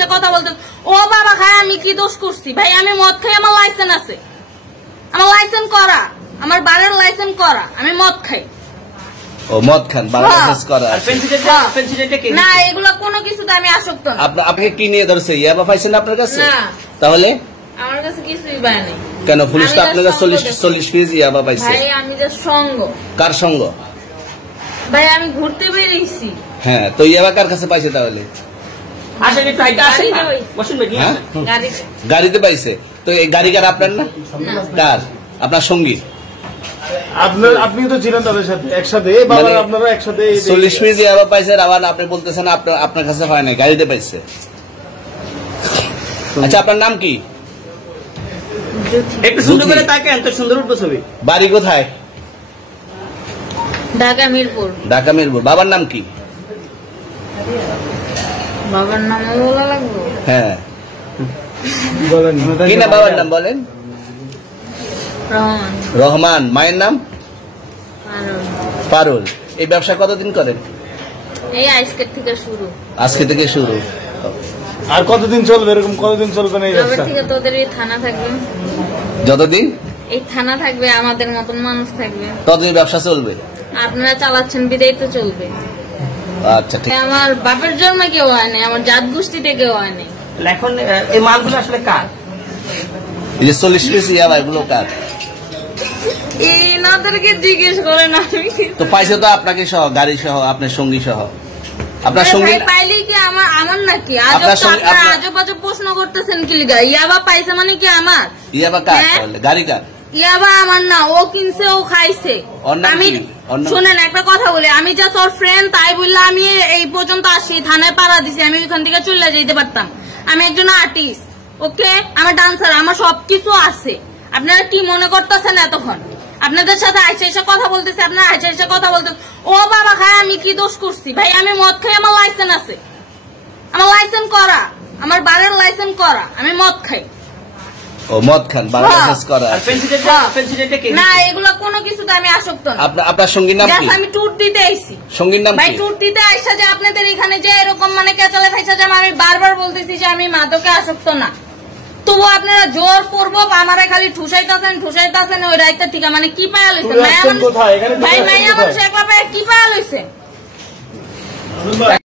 এসে কথা বলতেন। ও বাবা খায়, আমি কি দোষ করছি ভাই? আমি মদ খাই, আমার লাইসেন্স আছে, আমার লাইসেন্স করা, আমার বারের লাইসেন্স করা, আমি মদ খাই। ও মদ খান, বারের লাইসেন্স করা। না, এগুলা কোনো কিছুতে আমি আসক্ত না। আপনাকে কি নিয়ে ধরছে? ইয়াবা পাইছেন আপনার কাছে? না, তাহলে আমার কাছে কিছুই পাই নাই। কেন পুলিশ তো আপনার কাছে 40 পিস ইয়াবা পাইছে? ভাই আমি যে সঙ্গ। কার সঙ্গ? ভাই আমি ঘুরতে বেরিয়েছি। হ্যাঁ, তো ইয়াবা কার কাছে পাইছে তাহলে? গাড়িতে পাইছে। তো এই গাড়ি কার? আপনার না? কার? আপনার সঙ্গী? আপনি তো ছিলেন তাদের সাথে একসাথে, আপনারা একসাথে 40 পিস ইয়াবা পাইছে। আবার আপনি বলতেছেন আপনার কাছে হয় না, গাড়িতে পাইছে। আচ্ছা, আপনার নাম কি? একটু সুন্দর করে তাকান তো, সুন্দর উঠবো ছবি। বাড়ি কোথায়? ঢাকা মিরপুর। ঢাকা মিরপুর। বাবার নাম কি? বাবার নাম বলা লাগবে? হ্যাঁ, বলেন কি না বাবার নাম বলেন? রহমান। রহমান। মায়ের নাম? পারুল। এই ব্যবসা কতদিন করেন? এই আজকের থেকে শুরু। আজকে থেকে শুরু। আর কতদিন চলবে? এরকম কতদিন চলবে না এই যবে ব্যবসা? থেকে তোদের এই থানা থাকবে, যতদিন এই থানা থাকবে, আমাদের মতন মানুষ থাকবে, ততদিন ব্যবসা চলবে। আপনারা চালাচ্ছেন বিদায় তো চলবে। আচ্ছা, ঠিক। আমার বাপের জন্মে কেউ হয় নাই, আমার জাত গোষ্ঠীতে কেউ হয় নাই। এখন এই মালগুলো আসলে কার? এই যে 40 পিস ইয়াবা, এগুলো কার? এনাদেরকে জিজ্ঞেস করেন। আমি তো পাইছে তো আপনাকে সহ, গাড়ি সহ, আপনার সঙ্গী সহ। আপনার সঙ্গী পাইলে কি আমার নাকি? আপনার সঙ্গে আজব আজব প্রশ্ন করতেছেন কি লিগা? ইয়াবা পাইছে মানে কি আমার? ইয়াবা কার? গাড়ি কার? ইয়াবা আমার না, ও কিনছে, ও খাইছে। আমি শুনেন একটা কথা বলি, আমি যা তোর ফ্রেন্ড তাই বললে আমি এই পর্যন্ত আসি, থানায় পাড়া দিছি, আমি ওইখান থেকে চলে যেতে পারতাম। আমি একজন আর্টিস্ট, ওকে, আমার ডান্সার, আমার সবকিছু আছে। আপনারা কি মনে করতেছেন এতক্ষণ? আপনাদের সাথে আইসা এসে কথা বলতেছে, আপনারা আইসা এসে কথা বলতেছে। ও বাবা খায়, আমি কি দোষ করছি ভাই? আমি মদ খাই, আমার লাইসেন্স আছে, আমার লাইসেন্স করা, আমার বারের লাইসেন্স করা, আমি মদ খাই। ও মদ খান, বারের লাইসেন্স করা। না, এগুলা কোনো কিছুতে আমি আসক্ত না। আপনার সঙ্গীর নাম কি? আমি ট্যুর দিতে আইছি। সঙ্গীর নাম কি? ভাই ট্যুর দিতে আইসা যে আপনাদের এখানে যে এরকম মানে কেচালে খাইসা যে আমি বারবার বলতেছি যে আমি মাদকে আসক্ত না, তবু আপনারা জোর করবো আমারে খালি ঠুসাইতেছেন ওই রাইতে ঠিক। মানে কি পায়া লইছেন ভাই? মাইয়া মানুষ একলা পায়ে কি পায়া লইছে?